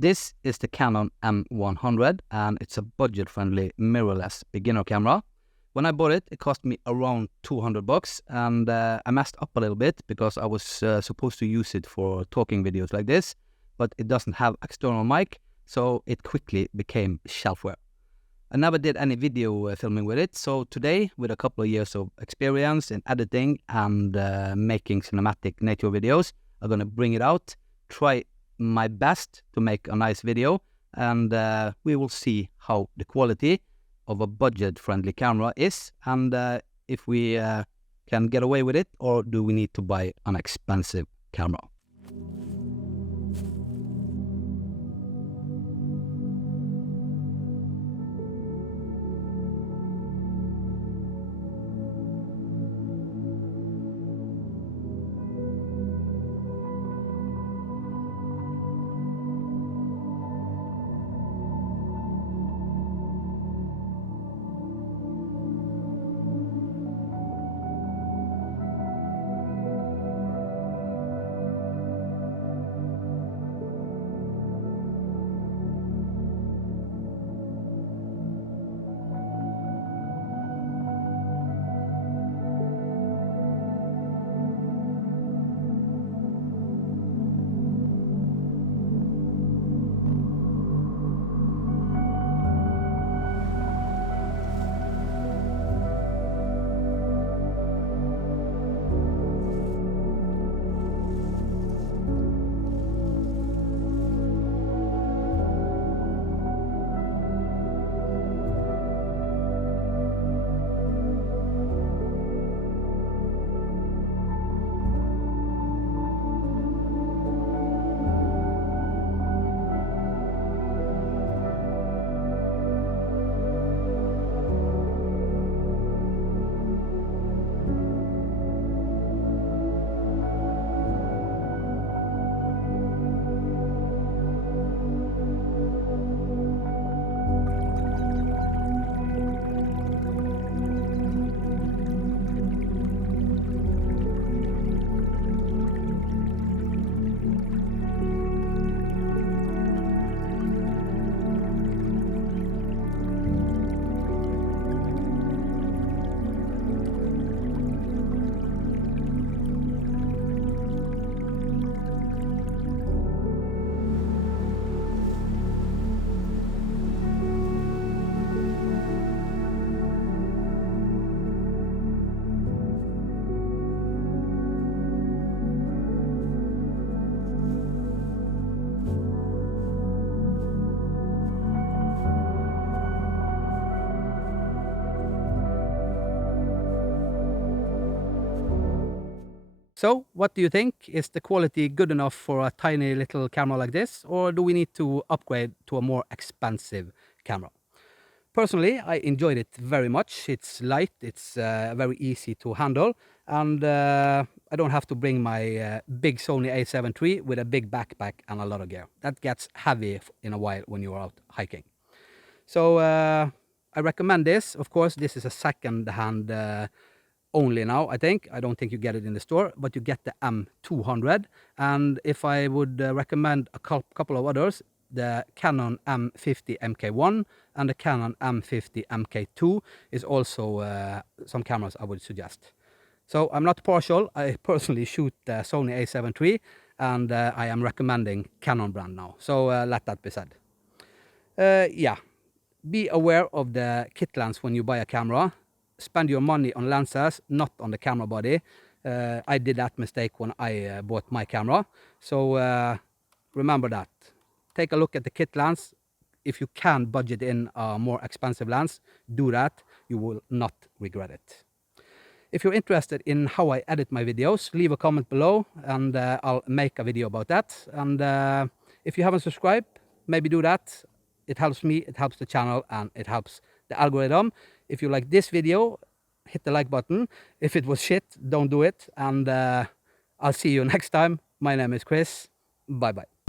This is the Canon M100 and it's a budget-friendly mirrorless beginner camera. When I bought it, it cost me around 200 bucks and I messed up a little bit because I was supposed to use it for talking videos like this, but it doesn't have external mic, so it quickly became shelfware. I never did any video filming with it, so today, with a couple of years of experience in editing and making cinematic nature videos, I'm gonna bring it out, try my best to make a nice video, and we will see how the quality of a budget-friendly camera is, and if we can get away with it, or do we need to buy an expensive camera. So, what do you think? Is the quality good enough for a tiny little camera like this, or do we need to upgrade to a more expensive camera? Personally, I enjoyed it very much. It's light, it's very easy to handle, and I don't have to bring my big Sony A7III with a big backpack and a lot of gear. That gets heavy in a while when you're out hiking. So, I recommend this. Of course, this is a second-hand only now, I think. I don't think you get it in the store, but you get the M200. And if I would recommend a couple of others, the Canon M50 mkI and the Canon M50 mkII is also some cameras I would suggest. So I'm not partial. I personally shoot the Sony A7III, and I am recommending Canon brand now. So let that be said. Yeah, be aware of the kit lens when you buy a camera. Spend your money on lenses, not on the camera body. I did that mistake when I bought my camera. So remember that. Take a look at the kit lens. If you can budget in a more expensive lens, do that. You will not regret it. If you're interested in how I edit my videos, leave a comment below and I'll make a video about that. And if you haven't subscribed, maybe do that. It helps me, it helps the channel, and it helps the algorithm. If you like this video, hit the like button. If it was shit, don't do it. And I'll see you next time. My name is Chris. Bye-bye.